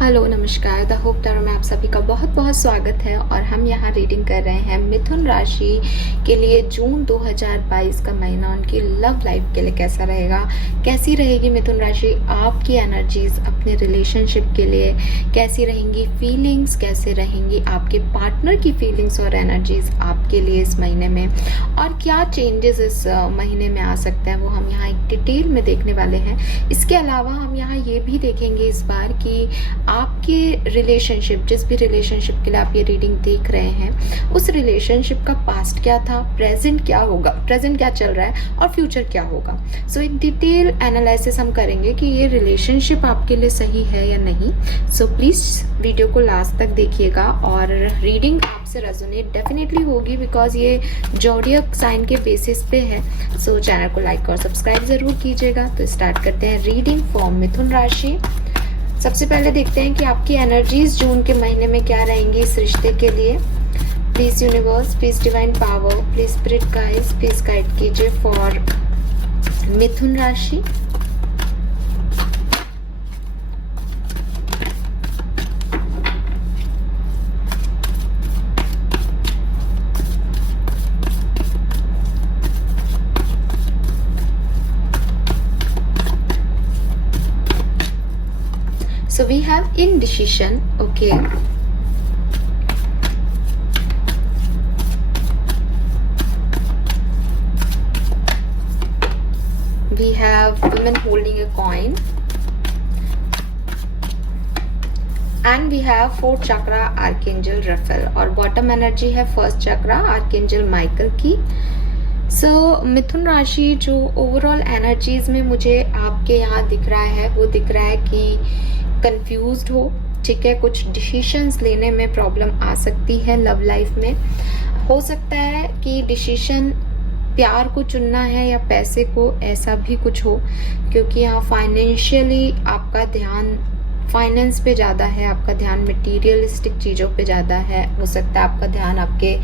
Hello नमस्कार, the hope tarot में आप सभी का बहुत बहुत स्वागत है। और हम यहाँ रीडिंग कर रहे हैं मिथुन राशि के लिए जून 2022 का महीना उनकी लव लाइफ के लिए कैसा रहेगा, कैसी रहेगी मिथुन राशि, आपकी एनर्जीज अपने रिलेशनशिप के लिए कैसी रहेंगी, फीलिंग्स कैसे रहेंगी, आपके पार्टनर की फीलिंग्स और एनर्जीज आपके लिए इस महीने में, और क्या चेंजेस इस महीने में आ सकते हैं वो हम यहाँ एक डिटेल में देखने वाले हैं। इसके अलावा हम यहाँ ये भी देखेंगे इस बार कि आपके रिलेशनशिप, जिस भी रिलेशनशिप के लिए आप ये रीडिंग देख रहे हैं, उस रिलेशनशिप का पास्ट क्या था, प्रेजेंट क्या होगा, प्रेजेंट क्या चल रहा है और फ्यूचर क्या होगा। सो एक डिटेल एनालिसिस हम करेंगे कि ये रिलेशनशिप आपके लिए सही है या नहीं। सो प्लीज वीडियो को लास्ट तक देखिएगा और रीडिंग आपसे रेजोनेट डेफिनेटली होगी बिकॉज ये ज़ोडिएक साइन के बेसिस पे है। सो चैनल को लाइक और सब्सक्राइब जरूर कीजिएगा। तो स्टार्ट करते हैं रीडिंग फॉर मिथुन राशि। सबसे पहले देखते हैं कि आपकी एनर्जीज जून के महीने में क्या रहेंगी इस रिश्ते के लिए। Please universe, please divine power, please spirit guides, please guide कीजिए फॉर मिथुन राशि। So we have indecision, okay. We have women holding a coin. And we have fourth chakra archangel Raphael और bottom energy है first chakra archangel Michael की। मिथुन राशि जो overall energies में मुझे आपके यहाँ दिख रहा है वो दिख रहा है कि कंफ्यूज्ड हो, ठीक है। कुछ डिसीशंस लेने में प्रॉब्लम आ सकती है लव लाइफ में। हो सकता है कि डिसीशन प्यार को चुनना है या पैसे को, ऐसा भी कुछ हो, क्योंकि यहाँ फाइनेंशियली आपका ध्यान फाइनेंस पे ज़्यादा है, आपका ध्यान मटीरियलिस्टिक चीज़ों पे ज़्यादा है। हो सकता है आपका ध्यान आपके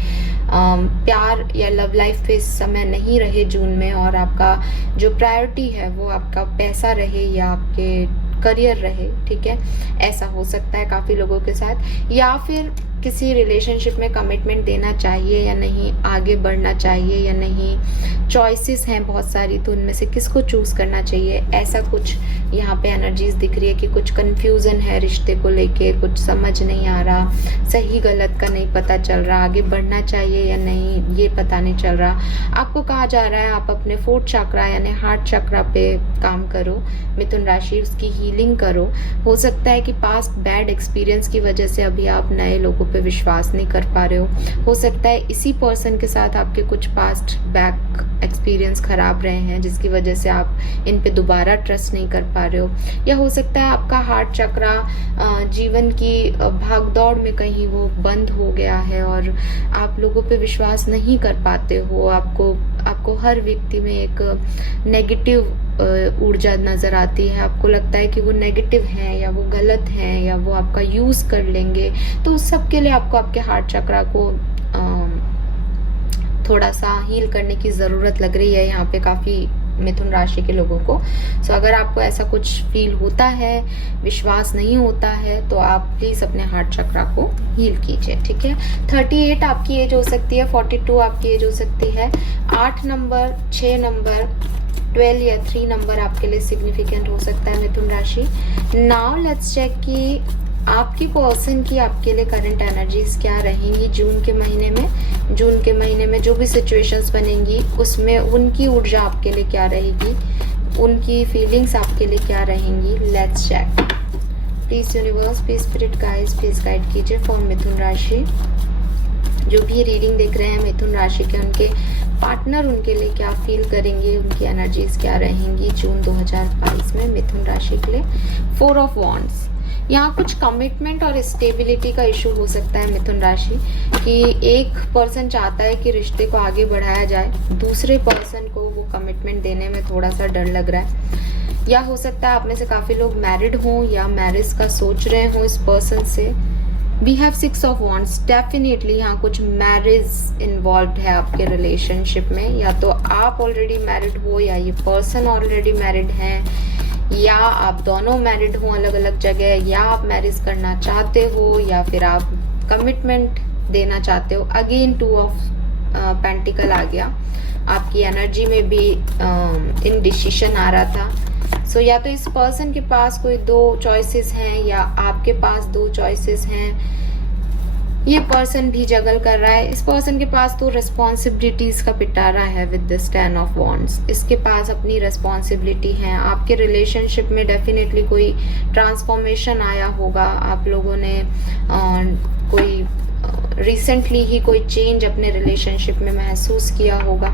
प्यार या लव लाइफ पे इस समय नहीं रहे जून में, और आपका जो प्रायोरिटी है वो आपका पैसा रहे या आपके करियर रहे, ठीक है। ऐसा हो सकता है काफ़ी लोगों के साथ। या फिर किसी रिलेशनशिप में कमिटमेंट देना चाहिए या नहीं, आगे बढ़ना चाहिए या नहीं, चॉइसेस हैं बहुत सारी, तो उनमें से किसको चूज करना चाहिए, ऐसा कुछ यहाँ पे एनर्जीज दिख रही है कि कुछ कंफ्यूजन है रिश्ते को लेके, कुछ समझ नहीं आ रहा, सही गलत का नहीं पता चल रहा, आगे बढ़ना चाहिए या नहीं ये पता नहीं चल रहा। आपको कहा जा रहा है आप अपने फोर्थ चक्रा यानी हार्ट चक्रा पे काम करो मिथुन राशि, उसकी हीलिंग करो। हो सकता है कि पास्ट बैड एक्सपीरियंस की वजह से अभी आप नए लोगों पे विश्वास नहीं कर पा रहे हो सकता है इसी पर्सन के साथ आपके कुछ पास्ट बैक एक्सपीरियंस खराब रहे हैं जिसकी वजह से आप इन पे दोबारा ट्रस्ट नहीं कर पा रहे हो। या हो सकता है आपका हार्ट चक्रा जीवन की भागदौड़ में कहीं वो बंद हो गया है और आप लोगों पे विश्वास नहीं कर पाते हो। आपको हर व्यक्ति में एक नेगेटिव ऊर्जा नजर आती है, आपको लगता है कि वो नेगेटिव है या वो गलत है या वो आपका यूज कर लेंगे। तो उस सब के लिए आपको आपके हार्ट चक्रा को थोड़ा सा हील करने की ज़रूरत लग रही है यहाँ पे काफ़ी मिथुन राशि के लोगों को। अगर आपको ऐसा कुछ फील होता है, विश्वास नहीं होता है, तो आप प्लीज़ अपने हार्ट चक्रा को हील कीजिए, ठीक है। 38 आपकी एज हो सकती है, 42 आपकी एज हो सकती है, 8 नंबर, 6 नंबर, 12 या 3 नंबर आपके लिए सिग्निफिकेंट हो सकता है मिथुन राशि। नाउ लेट्स चेक कि आपकी पर्सन की आपके लिए करंट एनर्जीज क्या रहेंगी जून के महीने में। जून के महीने में जो भी सिचुएशंस बनेंगी उसमें उनकी ऊर्जा आपके लिए क्या रहेगी, उनकी फीलिंग्स आपके लिए क्या रहेंगी। Let's check. Please universe, please spirit guides, please guide कीजिए फॉर मिथुन राशि। जो भी रीडिंग देख रहे हैं मिथुन राशि के, उनके पार्टनर उनके लिए क्या फील करेंगे, उनकी एनर्जीज क्या रहेंगी जून 2022 में मिथुन राशि के लिए। 4 ऑफ वॉन्ड्स, यहाँ कुछ कमिटमेंट और स्टेबिलिटी का इशू हो सकता है मिथुन राशि कि एक पर्सन चाहता है कि रिश्ते को आगे बढ़ाया जाए, दूसरे पर्सन को वो कमिटमेंट देने में थोड़ा सा डर लग रहा है। या हो सकता है आप में से काफ़ी लोग मैरिड हों या मैरिज का सोच रहे हों इस पर्सन से। We have 6 of wands, definitely यहाँ कुछ मैरिज इन्वॉल्व है आपके रिलेशनशिप में। या तो आप ऑलरेडी मैरिड हो या ये पर्सन ऑलरेडी मैरिड है, या आप दोनों मैरिड हो अलग अलग जगह, या आप मैरिज करना चाहते हो, या फिर आप कमिटमेंट देना चाहते हो। अगेन 2 ऑफ पेंटिकल आ गया। आपकी एनर्जी में भी इनडिसीजन आ रहा था। सो या तो इस पर्सन के पास कोई 2 चॉइसेस हैं, या आपके पास 2 चॉइसेस हैं। ये पर्सन भी जगल कर रहा है। इस पर्सन के पास तो रिस्पॉन्सिबिलिटीज का पिटारा है विद दिस 10 ऑफ वॉन्ड्स। इसके पास अपनी रिस्पॉन्सिबिलिटी है। आपके रिलेशनशिप में डेफिनेटली कोई ट्रांसफॉर्मेशन आया होगा। आप लोगों ने कोई रिसेंटली ही कोई चेंज अपने रिलेशनशिप में महसूस किया होगा।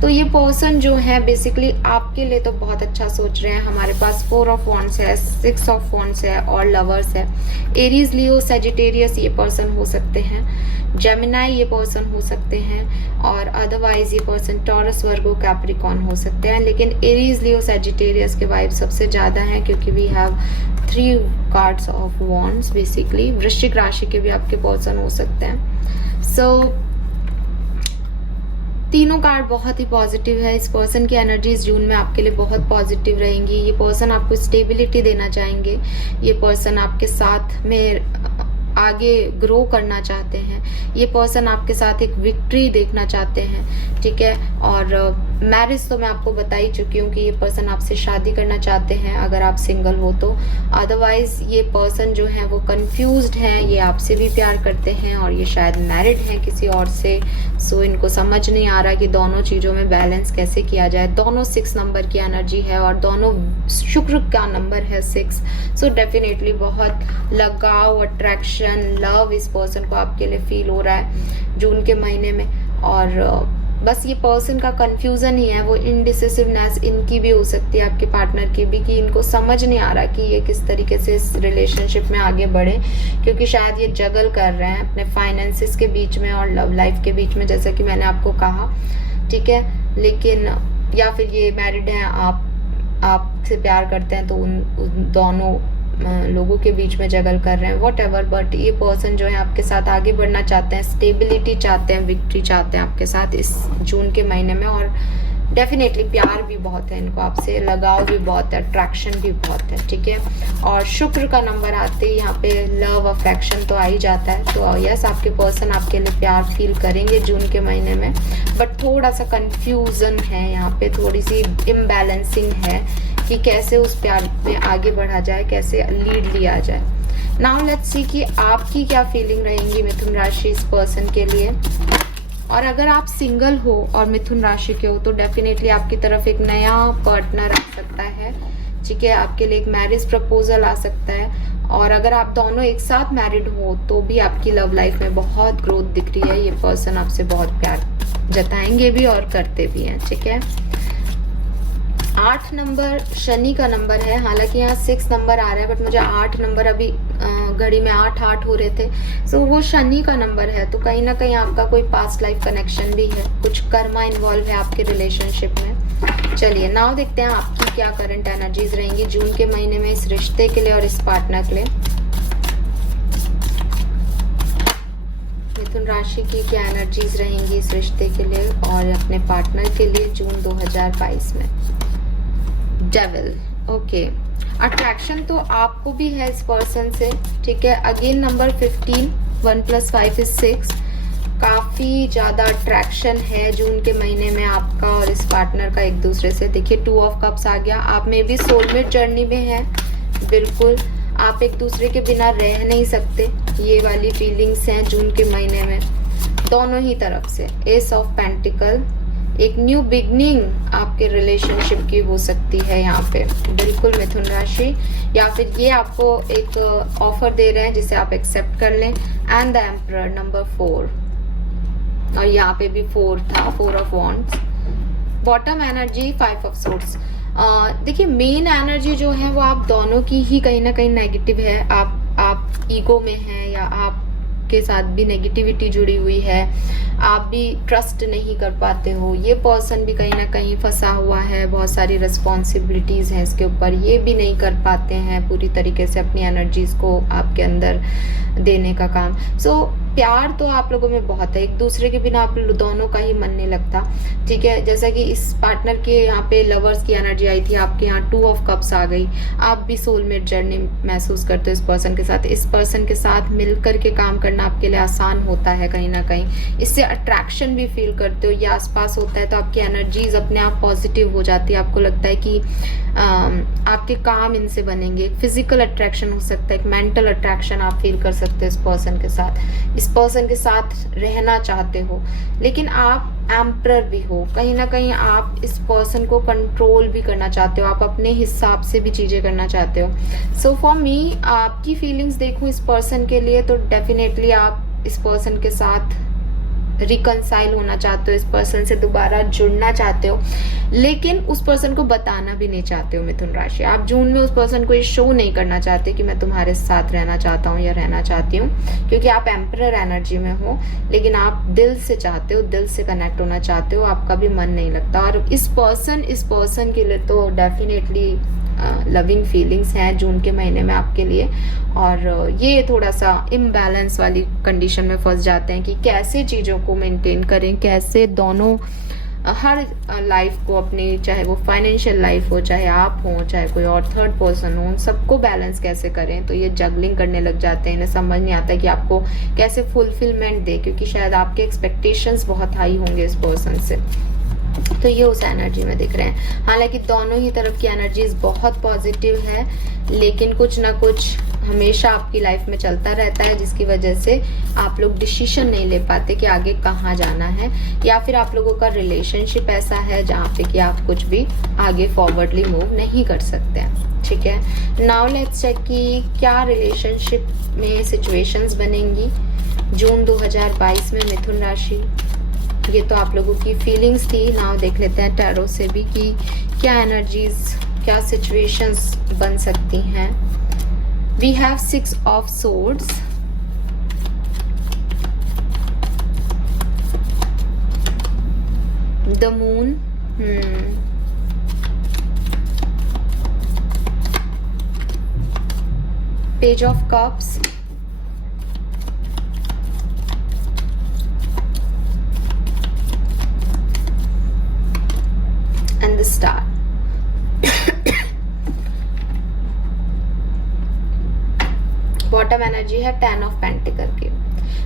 तो ये पर्सन जो है बेसिकली आपके लिए तो बहुत अच्छा सोच रहे हैं। हमारे पास 4 ऑफ वॉन्ड्स है, 6 ऑफ वॉन्ड्स है और लवर्स है। एरीज, लियो, सेजिटेरियस ये पर्सन हो सकते हैं। जेमिनाई ये पर्सन हो सकते हैं, और अदरवाइज ये पर्सन टॉरस, वर्गो, कैप्रिकॉर्न हो सकते हैं। लेकिन एरीज, लियो, सेजिटेरियस के वाइब सबसे ज्यादा हैं, क्योंकि we have 3 cards of wands basically. Vrishchik राशि के भी आपके पर्सन हो सकते हैं। सो तीनों कार्ड बहुत ही पॉजिटिव है। इस पर्सन की एनर्जीज जून में आपके लिए बहुत पॉजिटिव रहेंगी। ये पर्सन आपको स्टेबिलिटी देना चाहेंगे। ये पर्सन आपके साथ में आगे ग्रो करना चाहते हैं। ये पर्सन आपके साथ एक विक्ट्री देखना चाहते हैं, ठीक है। और मैरिज तो मैं आपको बता ही चुकी हूँ कि ये पर्सन आपसे शादी करना चाहते हैं अगर आप सिंगल हो तो। अदरवाइज ये पर्सन जो है वो कंफ्यूज्ड हैं। ये आपसे भी प्यार करते हैं और ये शायद मैरिड हैं किसी और से। सो इनको समझ नहीं आ रहा कि दोनों चीज़ों में बैलेंस कैसे किया जाए। दोनों 6 नंबर की एनर्जी है और दोनों शुक्र का नंबर है 6। सो डेफिनेटली बहुत लगाव, अट्रैक्शन, लव इस पर्सन को आपके लिए फील हो रहा है जून के महीने में। और बस ये पर्सन का कंफ्यूजन ही है, वो इनडिसिसिवनेस इनकी भी हो सकती है, आपके पार्टनर की भी, कि इनको समझ नहीं आ रहा कि ये किस तरीके से इस रिलेशनशिप में आगे बढ़े। क्योंकि शायद ये जगल कर रहे हैं अपने फाइनेंसिस के बीच में और लव लाइफ के बीच में, जैसा कि मैंने आपको कहा, ठीक है। लेकिन या फिर ये मैरिड हैं, आपसे प्यार करते हैं, तो उन दोनों लोगों के बीच में जगल कर रहे हैं, वॉट एवर। बट ये पर्सन जो है आपके साथ आगे बढ़ना चाहते हैं, स्टेबिलिटी चाहते हैं, विक्ट्री चाहते हैं आपके साथ इस जून के महीने में। और डेफिनेटली प्यार भी बहुत है इनको आपसे, लगाव भी बहुत है, अट्रैक्शन भी बहुत है, ठीक है। और शुक्र का नंबर आते ही यहाँ पे लव, अफेक्शन तो आ ही जाता है। तो यस, आपके पर्सन आपके लिए प्यार फील करेंगे जून के महीने में। बट थोड़ा सा कंफ्यूजन है यहाँ पे, थोड़ी सी इम्बैलेंसिंग है कि कैसे उस प्यार में आगे बढ़ा जाए, कैसे लीड लिया जाए। नाउ लेट्स सी कि आपकी क्या फीलिंग रहेंगी मिथुन राशि इस पर्सन के लिए। और अगर आप सिंगल हो और मिथुन राशि के हो तो डेफिनेटली आपकी तरफ एक नया पार्टनर आ सकता है, ठीक है। आपके लिए एक मैरिज प्रपोजल आ सकता है। और अगर आप दोनों एक साथ मैरिड हो तो भी आपकी लव लाइफ में बहुत ग्रोथ दिख रही है। ये पर्सन आपसे बहुत प्यार जताएंगे भी और करते भी हैं, ठीक है। 8 नंबर शनि का नंबर है। हालांकि यहाँ 6 नंबर आ रहा है, बट मुझे 8 नंबर अभी घड़ी में 8 हो रहे थे। सो वो शनि का नंबर है, तो कहीं ना कहीं आपका कोई पास्ट लाइफ कनेक्शन भी है, कुछ कर्मा इन्वॉल्व है आपके रिलेशनशिप में। चलिए नाउ देखते हैं आपकी क्या करंट एनर्जीज रहेंगी जून के महीने में इस रिश्ते के लिए और इस पार्टनर के लिए। मिथुन राशि की क्या एनर्जीज रहेंगी इस रिश्ते के लिए और अपने पार्टनर के लिए जून 2022 में। Devil, okay. अट्रैक्शन तो आपको भी है इस पर्सन से, ठीक है। Again number 15, 1 + 5 = 6। काफी ज्यादा अट्रैक्शन है जून के महीने में आपका और इस पार्टनर का एक दूसरे से। देखिए 2 ऑफ कप्स आ गया। आप में भी सोलमेट जर्नी में है, बिल्कुल। आप एक दूसरे के बिना रह नहीं सकते, ये वाली फीलिंग्स हैं जून के महीने में दोनों ही तरफ से। एस ऑफ पेंटिकल, एक न्यू बिगनिंग आपके रिलेशनशिप की हो सकती है यहाँ पे, बिल्कुल मिथुन राशि। या फिर ये आपको एक ऑफर दे रहे हैं जिसे आप एक्सेप्ट कर लें। एंड द एम्परर, नंबर 4, और यहाँ पे भी 4 था, 4 of wands. Bottom energy 5 of swords. देखिए मेन एनर्जी जो है वो आप दोनों की ही कहीं ना कहीं नेगेटिव है। आप ईगो में हैं, या आप के साथ भी नेगेटिविटी जुड़ी हुई है, आप भी ट्रस्ट नहीं कर पाते हो। ये पर्सन भी कहीं ना कहीं फंसा हुआ है, बहुत सारी रिस्पॉन्सिबिलिटीज हैं इसके ऊपर, ये भी नहीं कर पाते हैं पूरी तरीके से अपनी एनर्जीज को आपके अंदर देने का काम। सो प्यार तो आप लोगों में बहुत है, एक दूसरे के बिना आप दोनों का ही मन नहीं लगता, ठीक है। जैसा कि इस पार्टनर के यहाँ पे लवर्स की एनर्जी आई थी, आपके यहाँ 2 ऑफ कप्स आ गई। आप भी सोलमेट जर्नी महसूस करते हो इस पर्सन के साथ। इस पर्सन के साथ मिलकर के काम करना आपके लिए आसान होता है कहीं ना कहीं, इससे अट्रैक्शन भी फील करते हो, ये आसपास होता है तो आपकी एनर्जीज अपने आप पॉजिटिव हो जाती है। आपको लगता है कि आपके काम इनसे बनेंगे। फिजिकल अट्रैक्शन हो सकता है, एक मेंटल अट्रैक्शन आप फील कर सकते हो इस पर्सन के साथ। इस पर्सन के साथ रहना चाहते हो, लेकिन आप एम्परर भी हो, कहीं ना कहीं आप इस पर्सन को कंट्रोल भी करना चाहते हो, आप अपने हिसाब से भी चीजें करना चाहते हो। सो फॉर मी, आपकी फीलिंग्स देखूं इस पर्सन के लिए तो डेफिनेटली आप इस पर्सन के साथ रिकनसाइल होना चाहते हो, इस पर्सन से दोबारा जुड़ना चाहते हो, लेकिन उस पर्सन को बताना भी नहीं चाहते हो। मिथुन राशि, आप जून में उस पर्सन को ये शो नहीं करना चाहते कि मैं तुम्हारे साथ रहना चाहता हूँ या रहना चाहती हूँ, क्योंकि आप एम्परर एनर्जी में हो, लेकिन आप दिल से चाहते हो, दिल से कनेक्ट होना चाहते हो, आपका भी मन नहीं लगता। और इस पर्सन के लिए तो डेफिनेटली लविंग फीलिंग्स हैं जून के महीने में आपके लिए। और ये थोड़ा सा इम्बैलेंस वाली कंडीशन में फंस जाते हैं कि कैसे चीज़ों को मेंटेन करें, कैसे दोनों हर लाइफ को अपनी, चाहे वो फाइनेंशियल लाइफ हो, चाहे आप हो, चाहे कोई और थर्ड पर्सन हो, सबको बैलेंस कैसे करें। तो ये जगलिंग करने लग जाते हैं, इन्हें समझ नहीं आता कि आपको कैसे फुलफिलमेंट दे, क्योंकि शायद आपके एक्सपेक्टेशंस बहुत हाई होंगे इस पर्सन से। तो ये उस एनर्जी में दिख रहे हैं। हालांकि दोनों ही तरफ की एनर्जीज बहुत पॉजिटिव है, लेकिन कुछ ना कुछ हमेशा आपकी लाइफ में चलता रहता है, जिसकी वजह से आप लोग डिसीजन नहीं ले पाते कि आगे कहाँ जाना है, या फिर आप लोगों का रिलेशनशिप ऐसा है जहाँ पे कि आप कुछ भी आगे फॉरवर्डली मूव नहीं कर सकते हैं, ठीक है। नाउ लेट्स चेक कि क्या रिलेशनशिप में सिचुएशंस बनेंगी जून 2022 में मिथुन राशि। ये तो आप लोगों की फीलिंग्स थी। नाउ देख लेते हैं टैरो से भी कि क्या एनर्जीज, क्या सिचुएशंस बन सकती हैं। We have 6 of swords, the moon, page of cups, and the star. Bottom energy है 10 ऑफ पेंटिकल की।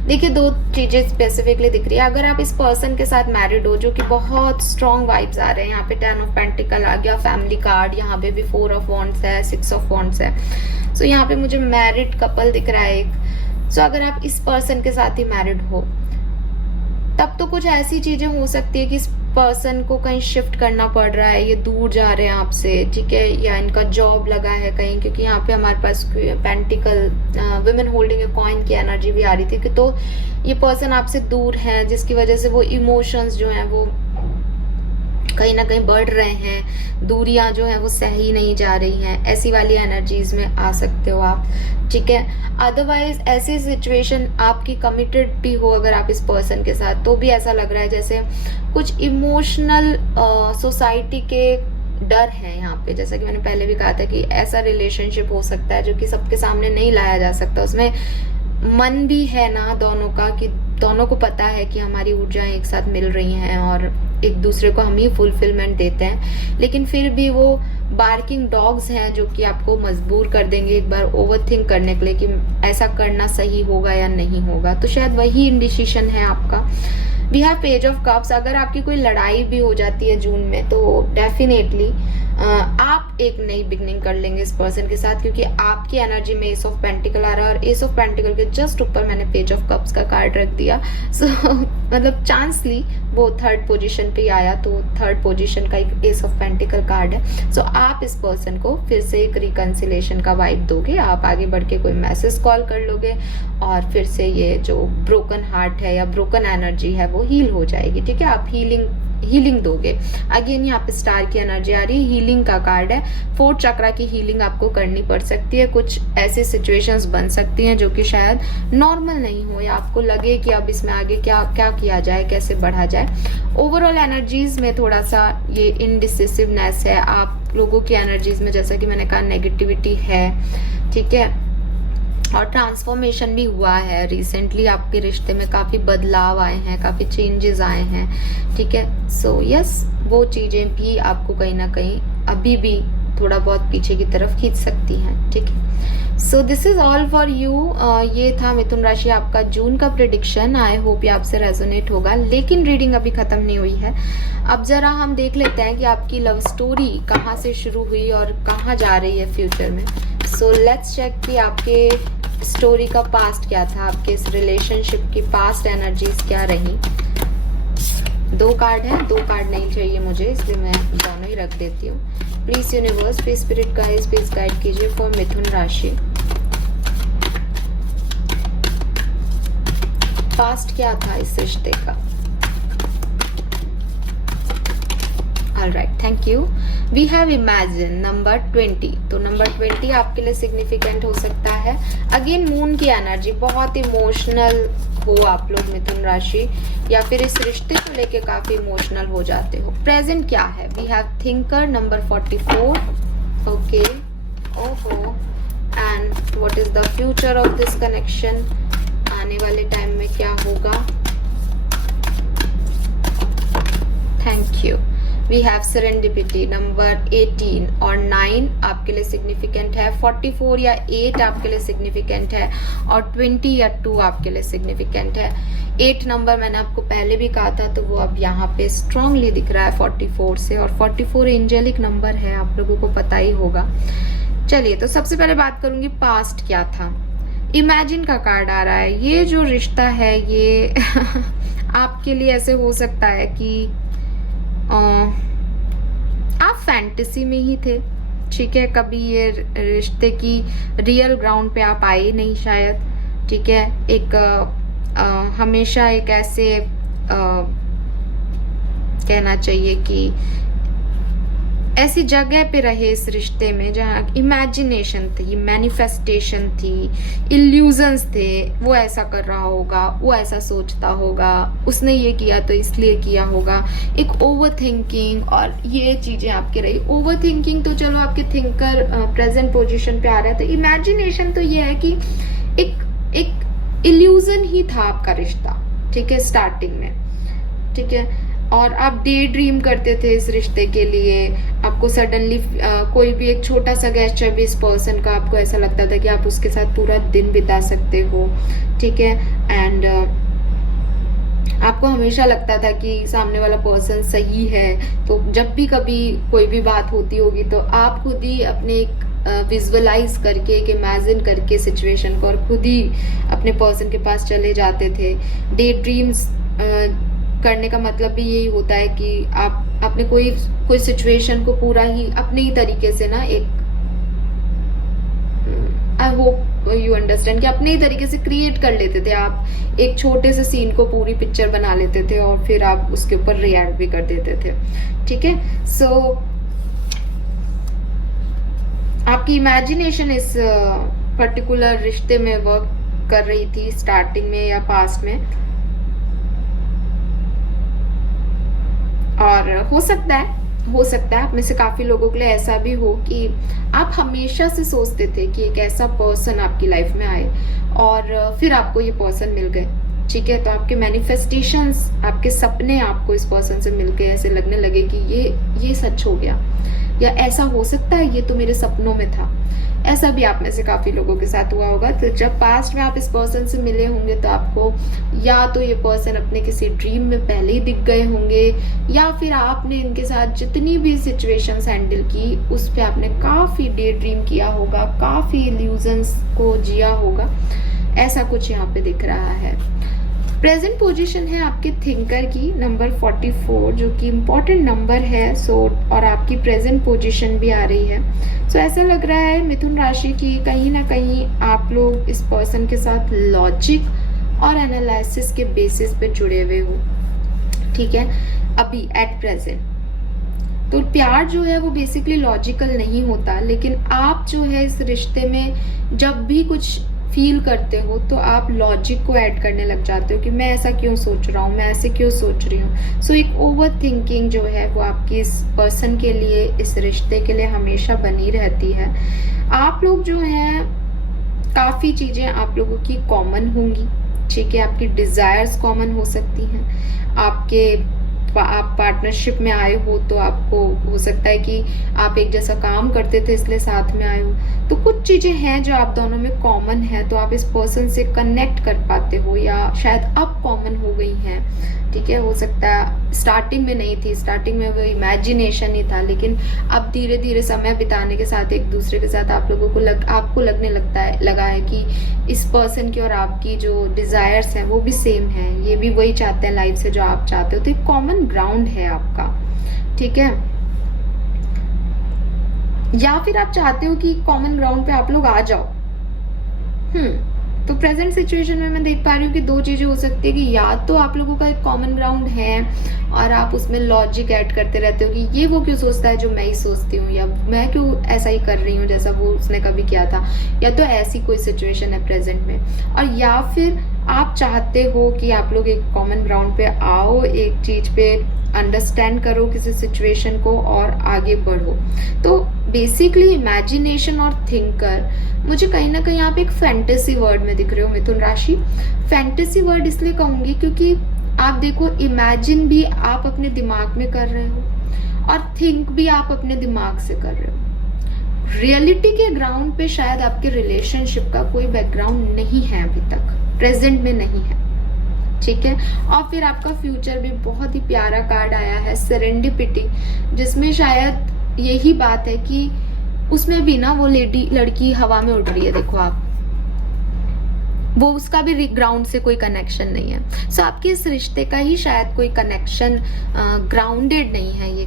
देखिए, 2 चीजें स्पेसिफिकली दिख रही है। अगर आप इस पर्सन के साथ मैरिड हो, जो कि बहुत स्ट्रॉन्ग वाइब्स आ रहे हैं, यहाँ पे 10 ऑफ पेंटिकल आ गया, फैमिली कार्ड, यहाँ पे भी 4 ऑफ वॉन्ड्स है, 6 ऑफ वॉन्ड्स है। सो यहाँ पे मुझे मैरिड कपल दिख रहा है एक। सो अगर आप इस पर्सन के साथ ही मैरिड हो, तब तो कुछ ऐसी चीजें हो सकती है कि इस पर्सन को कहीं शिफ्ट करना पड़ रहा है, ये दूर जा रहे हैं आपसे, ठीक है, या इनका जॉब लगा है कहीं, क्योंकि यहाँ पे हमारे पास pentacle, women holding a coin की एनर्जी भी आ रही थी कि तो ये पर्सन आपसे दूर है, जिसकी वजह से वो इमोशंस जो हैं वो कहीं ना कहीं बढ़ रहे हैं, दूरियां जो हैं वो सही नहीं जा रही हैं। ऐसी वाली एनर्जीज में आ सकते हो आप, ठीक है। अदरवाइज ऐसी सिचुएशन आपकी कमिटेड भी हो अगर आप इस पर्सन के साथ, तो भी ऐसा लग रहा है जैसे कुछ इमोशनल सोसाइटी के डर है यहाँ पे। जैसा कि मैंने पहले भी कहा था कि ऐसा रिलेशनशिप हो सकता है जो कि सबके सामने नहीं लाया जा सकता, उसमें मन भी है ना दोनों का, कि दोनों को पता है कि हमारी ऊर्जाएं एक साथ मिल रही हैं और एक दूसरे को हम ही फुलफिलमेंट देते हैं, लेकिन फिर भी वो बार्किंग डॉग्स हैं जो कि आपको मजबूर कर देंगे एक बार ओवरथिंक करने के लिए कि ऐसा करना सही होगा या नहीं होगा। तो शायद वही इंडिसीजन है आपका। We have page of cups. अगर आपकी कोई लड़ाई भी हो जाती है जून में, तो डेफिनेटली आप एक नई बिगनिंग कर लेंगे इस पर्सन के साथ, क्योंकि आपकी एनर्जी में एस ऑफ पेंटिकल आ रहा है और एस ऑफ पेंटिकल के जस्ट ऊपर मैंने पेज ऑफ कप्स का कार्ड रख दिया। सो मतलब चांसली वो थर्ड पोजीशन पे आया, तो थर्ड पोजीशन का एक एस ऑफ पेंटिकल कार्ड है। सो आप इस पर्सन को फिर से एक रिकंसिलेशन का वाइब दोगे, आप आगे बढ़ के कोई मैसेज कॉल कर लोगे और फिर से ये जो ब्रोकन हार्ट है या ब्रोकन एनर्जी है वो हील हो जाएगी, ठीक है। आप हीलिंग दोगे। अगेन यहाँ पे स्टार की एनर्जी आ रही है, हीलिंग का कार्ड है। 4th चक्रा की हीलिंग आपको करनी पड़ सकती है। कुछ ऐसी सिचुएशंस बन सकती हैं जो कि शायद नॉर्मल नहीं हो, या आपको लगे कि अब इसमें आगे क्या क्या किया जाए, कैसे बढ़ा जाए। ओवरऑल एनर्जीज में थोड़ा सा ये इनडिसिसिवनेस है आप लोगों की एनर्जीज में, जैसा कि मैंने कहा नेगेटिविटी है, ठीक है। और ट्रांसफॉर्मेशन भी हुआ है रिसेंटली, आपके रिश्ते में काफ़ी बदलाव आए हैं, काफ़ी चेंजेस आए हैं, ठीक है। सो यस, वो चीज़ें भी आपको कहीं ना कहीं अभी भी थोड़ा बहुत पीछे की तरफ खींच सकती हैं, ठीक है। सो this is all for you. ये था मिथुन राशि आपका जून का प्रिडिक्शन। आई होप ये आपसे रेजोनेट होगा, लेकिन रीडिंग अभी खत्म नहीं हुई है। अब जरा हम देख लेते हैं कि आपकी लव स्टोरी कहाँ से शुरू हुई और कहाँ जा रही है फ्यूचर में। सो लेट्स चेक कि आपके स्टोरी का पास्ट क्या था, आपके इस रिलेशनशिप की पास्ट एनर्जीज क्या रही। 2 कार्ड है, 2 कार्ड नहीं चाहिए मुझे, इसलिए मैं दोनों ही रख देती हूँ। Please universe, please spirit guides, please guide कीजिए फॉर मिथुन राशि। पास्ट क्या था इस रिश्ते का। Alright, thank you. We have imagine number 20। तो नंबर 20 आपके लिए सिग्निफिकेंट हो सकता है। अगेन मून की एनर्जी, बहुत इमोशनल हो आप लोग मिथुन राशि, या फिर इस रिश्ते को लेके काफी इमोशनल हो जाते हो। प्रेजेंट क्या है, we have thinker number 44। Okay, ओहो, and what is the future of this connection, आने वाले टाइम में क्या होगा। Thank you. We have serendipity number 18 और 9 आपके लिए सिग्निफिकेंट है। 44 या 8 आपके लिए सिग्निफिकेंट है, और 20 या 2 आपके लिए सिग्निफिकेंट है। 8 नंबर मैंने आपको पहले भी कहा था, तो वो अब यहाँ पे स्ट्रांगली दिख रहा है 44 से, और 44 एंजेलिक नंबर है, आप लोगों को पता ही होगा। चलिए, तो सबसे पहले बात करूंगी पास्ट क्या था। इमेजिन का कार्ड आ रहा है। ये जो रिश्ता है ये आपके लिए ऐसे हो सकता है कि आप फैंटेसी में ही थे, ठीक है। कभी ये रिश्ते की रियल ग्राउंड पे आप आए नहीं शायद, ठीक है। एक हमेशा एक ऐसे कहना चाहिए कि ऐसी जगह पे रहे इस रिश्ते में जहाँ इमेजिनेशन थी, मैनिफेस्टेशन थी, इल्यूजन्स थे। वो ऐसा कर रहा होगा, वो ऐसा सोचता होगा, उसने ये किया तो इसलिए किया होगा। एक ओवर थिंकिंग, और ये चीजें आपके रही। ओवर थिंकिंग तो चलो आपके थिंकर प्रेजेंट पोजीशन पे आ रहा है, तो इमेजिनेशन तो ये है कि एक इल्यूजन ही था आपका रिश्ता, ठीक है, स्टार्टिंग में, ठीक है। और आप डे ड्रीम करते थे इस रिश्ते के लिए। आपको सडनली कोई भी एक छोटा सा गेस्चर भी इस पर्सन का, आपको ऐसा लगता था कि आप उसके साथ पूरा दिन बिता सकते हो, ठीक है। एंड आपको हमेशा लगता था कि सामने वाला पर्सन सही है। तो जब भी कभी कोई भी बात होती होगी तो आप खुद ही अपने एक विजुअलाइज करके, एक इमेजिन करके सिचुएशन को, और खुद ही अपने पर्सन के पास चले जाते थे। डे ड्रीम्स करने का मतलब भी यही होता है कि आप अपने कोई सिचुएशन को पूरा ही अपने ही तरीके से ना, एक आई होप यू अंडरस्टैंड, कि अपने ही तरीके से क्रिएट कर लेते थे। आप एक छोटे से सीन को पूरी पिक्चर बना लेते थे और फिर आप उसके ऊपर रिएक्ट भी कर देते थे, ठीक है। सो आपकी इमेजिनेशन इस पर्टिकुलर रिश्ते में वर्क कर रही थी स्टार्टिंग में या पास्ट में। और हो सकता है आप में से काफी लोगों के लिए ऐसा भी हो कि आप हमेशा से सोचते थे कि एक ऐसा पर्सन आपकी लाइफ में आए, और फिर आपको ये पर्सन मिल गए, ठीक है। तो आपके मैनिफेस्टेशंस, आपके सपने आपको इस पर्सन से मिल गए, ऐसे लगने लगे कि ये सच हो गया, या ऐसा हो सकता है ये तो मेरे सपनों में था। ऐसा भी आप में से काफी लोगों के साथ हुआ होगा। तो जब पास्ट में आप इस पर्सन से मिले होंगे तो आपको या तो ये पर्सन अपने किसी ड्रीम में पहले ही दिख गए होंगे, या फिर आपने इनके साथ जितनी भी सिचुएशंस हैंडल की उस पे आपने काफी डे ड्रीम किया होगा, काफी इल्यूजन्स को जिया होगा। ऐसा कुछ यहाँ पे दिख रहा है। प्रेजेंट पोजीशन है आपके थिंकर की नंबर 44, जो कि इम्पोर्टेंट नंबर है। सो और आपकी प्रेजेंट पोजीशन भी आ रही है। सो ऐसा लग रहा है मिथुन राशि की कहीं ना कहीं आप लोग इस पर्सन के साथ लॉजिक और एनालिसिस के बेसिस पे जुड़े हुए हो, ठीक है, अभी एट प्रेजेंट। तो प्यार जो है वो बेसिकली लॉजिकल नहीं होता, लेकिन आप जो है इस रिश्ते में जब भी कुछ फील करते हो तो आप लॉजिक को ऐड करने लग जाते हो कि मैं ऐसा क्यों सोच रहा हूँ, मैं ऐसे क्यों सोच रही हूँ। सो एक ओवर थिंकिंग जो है वो आपकी इस पर्सन के लिए, इस रिश्ते के लिए हमेशा बनी रहती है। आप लोग जो हैं काफ़ी चीज़ें आप लोगों की कॉमन होंगी, ठीक है। आपकी डिज़ायर्स कॉमन हो सकती हैं। आप पार्टनरशिप में आए हो तो आपको हो सकता है कि आप एक जैसा काम करते थे इसलिए साथ में आए हो। तो कुछ चीज़ें हैं जो आप दोनों में कॉमन है, तो आप इस पर्सन से कनेक्ट कर पाते हो, या शायद अब कॉमन हो गई हैं, ठीक है। हो सकता है स्टार्टिंग में नहीं थी, स्टार्टिंग में वो इमेजिनेशन ही था, लेकिन अब धीरे धीरे समय बिताने के साथ एक दूसरे के साथ आप लोगों को आपको लगने लगा है कि इस पर्सन की और आपकी जो डिजायर्स हैं वो भी सेम है, ये भी वही चाहते हैं लाइफ से जो आप चाहते हो। तो एक कॉमन ग्राउंड है आपका, ठीक है। या फिर आप चाहते हो कि कॉमन ग्राउंड पे आप लोग आ जाओ। तो प्रेजेंट सिचुएशन में मैं देख पा रही हूँ कि दो चीजें हो सकती है कि या तो आप लोगों का एक कॉमन ग्राउंड है और आप उसमें लॉजिक ऐड करते रहते हो कि ये वो क्यों सोचता है जो मैं ही सोचती हूँ, या मैं क्यों ऐसा ही कर रही हूँ जैसा वो उसने कभी किया था, या तो ऐसी कोई सिचुएशन है प्रेजेंट में। और या फिर आप चाहते हो कि आप लोग एक कॉमन ग्राउंड पे आओ, एक चीज पे अंडरस्टैंड करो किसी सिचुएशन को और आगे बढ़ो। तो बेसिकली इमेजिनेशन और थिंकर मुझे कहीं ना कहीं आप एक फैंटेसी वर्ड में दिख रहे हो मिथुन राशि। फैंटेसी वर्ड इसलिए कहूंगी क्योंकि आप देखो, इमेजिन भी आप अपने दिमाग में कर रहे हो और थिंक भी आप अपने दिमाग से कर रहे हो। रियलिटी के ग्राउंड पे शायद आपके रिलेशनशिप का कोई बैकग्राउंड नहीं है अभी तक, प्रेजेंट में नहीं है, ठीक है। और फिर आपका फ्यूचर भी बहुत ही प्यारा कार्ड आया है, सेरेंडिपिटी, जिसमें शायद यही बात है कि उसमें भी ना वो लड़की हवा में उड़ रही है, देखो आप, वो उसका भी ग्राउंड से कोई कनेक्शन नहीं है। सो आपके इस रिश्ते का ही शायद कोई कनेक्शन ग्राउंडेड नहीं है। ये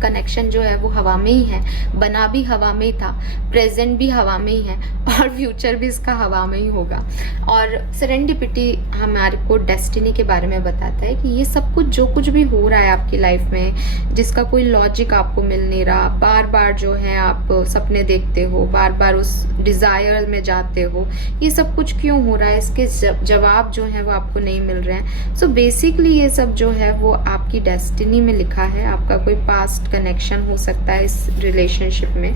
कनेक्शन जो है वो हवा में ही है, बना भी हवा में ही था, प्रेजेंट भी हवा में ही है और फ्यूचर भी इसका हवा में ही होगा। और सेरेंडिपिटी हमारे को डेस्टिनी के बारे में बताता है कि ये सब कुछ जो कुछ भी हो रहा है आपकी लाइफ में, जिसका कोई लॉजिक आपको मिल नहीं रहा, बार बार जो है आप सपने देखते हो, बार बार उस डिजायर में जाते हो, ये सब कुछ क्यों हो रहा है, इसके जवाब जो है वो आपको नहीं मिल रहे हैं। सो बेसिकली ये सब जो है वो आपकी डेस्टिनी में लिखा है। आपका कोई पास्ट कनेक्शन हो सकता है इस रिलेशनशिप में।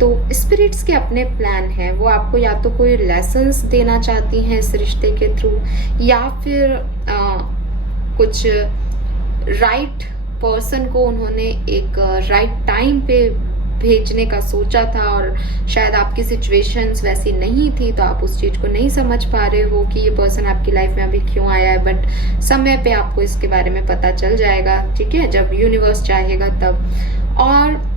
तो स्पिरिट्स के अपने प्लान है, वो आपको या तो कोई लेसन्स देना चाहती हैं इस रिश्ते के थ्रू, या फिर कुछ राइट पर्सन को उन्होंने एक राइट टाइम पे भेजने का सोचा था, और शायद आपकी सिचुएशंस वैसी नहीं थी तो आप उस चीज को नहीं समझ पा रहे हो कि ये पर्सन आपकी लाइफ में अभी क्यों आया है। बट समय पे आपको इसके बारे में पता चल जाएगा, ठीक है, जब यूनिवर्स चाहेगा तब। और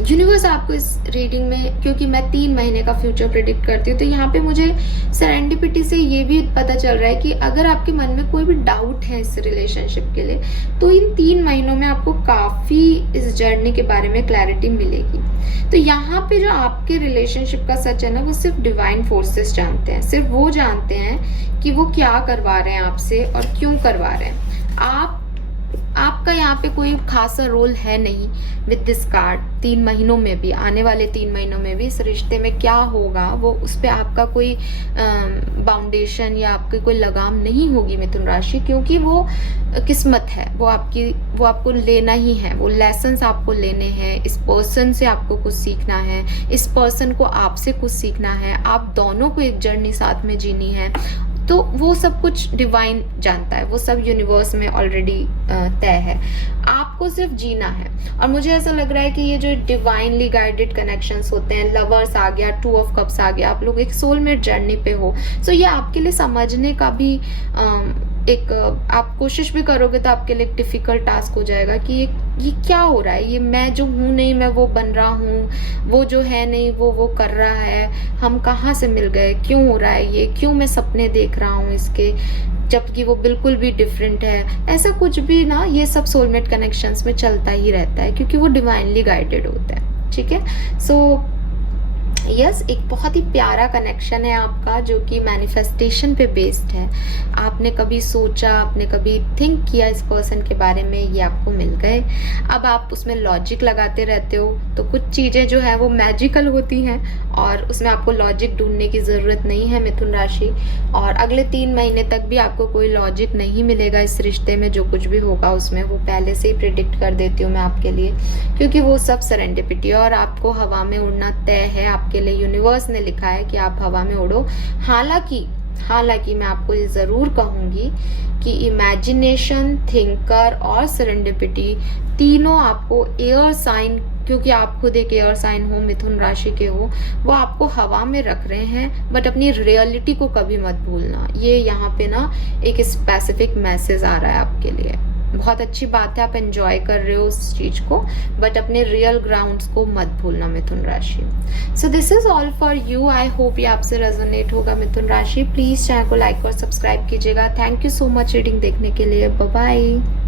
यूनिवर्स आपको इस रीडिंग में, क्योंकि मैं 3 महीने का फ्यूचर प्रिडिक्ट करती हूँ, तो यहाँ पे मुझे सेरेंडिपिटी से ये भी पता चल रहा है कि अगर आपके मन में कोई भी डाउट है इस रिलेशनशिप के लिए, तो इन 3 महीनों में आपको काफी इस जर्नी के बारे में क्लैरिटी मिलेगी। तो यहाँ पे जो आपके रिलेशनशिप का सच है ना, वो सिर्फ डिवाइन फोर्सेस जानते हैं, सिर्फ वो जानते हैं कि वो क्या करवा रहे हैं आपसे और क्यों करवा रहे हैं। आपका यहाँ पे कोई खासा रोल है नहीं विद दिस कार्ड। 3 महीनों में भी, आने वाले 3 महीनों में भी इस रिश्ते में क्या होगा वो उस पर आपका कोई बाउंडेशन या आपकी कोई लगाम नहीं होगी मिथुन राशि, क्योंकि वो किस्मत है, वो आपको लेना ही है, वो लेसन्स आपको लेने हैं। इस पर्सन से आपको कुछ सीखना है, इस पर्सन को आपसे कुछ सीखना है, आप दोनों को एक जर्नी साथ में जीनी है। तो वो सब कुछ डिवाइन जानता है, वो सब यूनिवर्स में ऑलरेडी तय है, आपको सिर्फ जीना है। और मुझे ऐसा लग रहा है कि ये जो डिवाइनली गाइडेड कनेक्शंस होते हैं, लवर्स आ गया, 2 ऑफ कप्स आ गया, आप लोग एक सोलमेट जर्नी पे हो। सो ये आपके लिए समझने का भी एक, आप कोशिश भी करोगे तो आपके लिए एक डिफिकल्ट टास्क हो जाएगा कि ये क्या हो रहा है, ये मैं जो हूँ नहीं मैं वो बन रहा हूँ, वो जो है नहीं वो कर रहा है, हम कहाँ से मिल गए, क्यों हो रहा है ये, क्यों मैं सपने देख रहा हूँ इसके, जबकि वो बिल्कुल भी डिफरेंट है। ऐसा कुछ भी ना, ये सब सोलमेट कनेक्शंस में चलता ही रहता है क्योंकि वो डिवाइनली गाइडेड होता है, ठीक है। सो यस एक बहुत ही प्यारा कनेक्शन है आपका जो कि मैनिफेस्टेशन पे बेस्ड है। आपने कभी सोचा, आपने कभी थिंक किया इस पर्सन के बारे में, ये आपको मिल गए। अब आप उसमें लॉजिक लगाते रहते हो, तो कुछ चीज़ें जो है वो मैजिकल होती हैं और उसमें आपको लॉजिक ढूंढने की ज़रूरत नहीं है मिथुन राशि। और अगले 3 महीने तक भी आपको कोई लॉजिक नहीं मिलेगा इस रिश्ते में। जो कुछ भी होगा उसमें वो पहले से ही प्रिडिक्ट कर देती हूँ मैं आपके लिए, क्योंकि वो सब सेरेंडिपिटी और आपको हवा में उड़ना तय है। आपके लिए यूनिवर्स ने लिखा है कि आप हवा में उड़ो। हालांकि मैं आपको ये ज़रूर कहूँगी कि इमेजिनेशन, थिंकर और सेरेंडिपिटी तीनों आपको एयर साइन, क्योंकि आप खुद एक एयर साइन हो, मिथुन राशि के हो, वो आपको हवा में रख रहे हैं। बट अपनी रियलिटी को कभी मत भूलना। ये यहाँ पे ना एक स्पेसिफिक मैसेज आ रहा है आपके लिए। बहुत अच्छी बात है, आप एंजॉय कर रहे हो उस चीज को, बट अपने रियल ग्राउंड्स को मत भूलना मिथुन राशि। So this is all for you. I hope ये आपसे रेजोनेट होगा मिथुन राशि। प्लीज चैनल को लाइक और सब्सक्राइब कीजिएगा। Thank you so much reading देखने के लिए। Bye bye.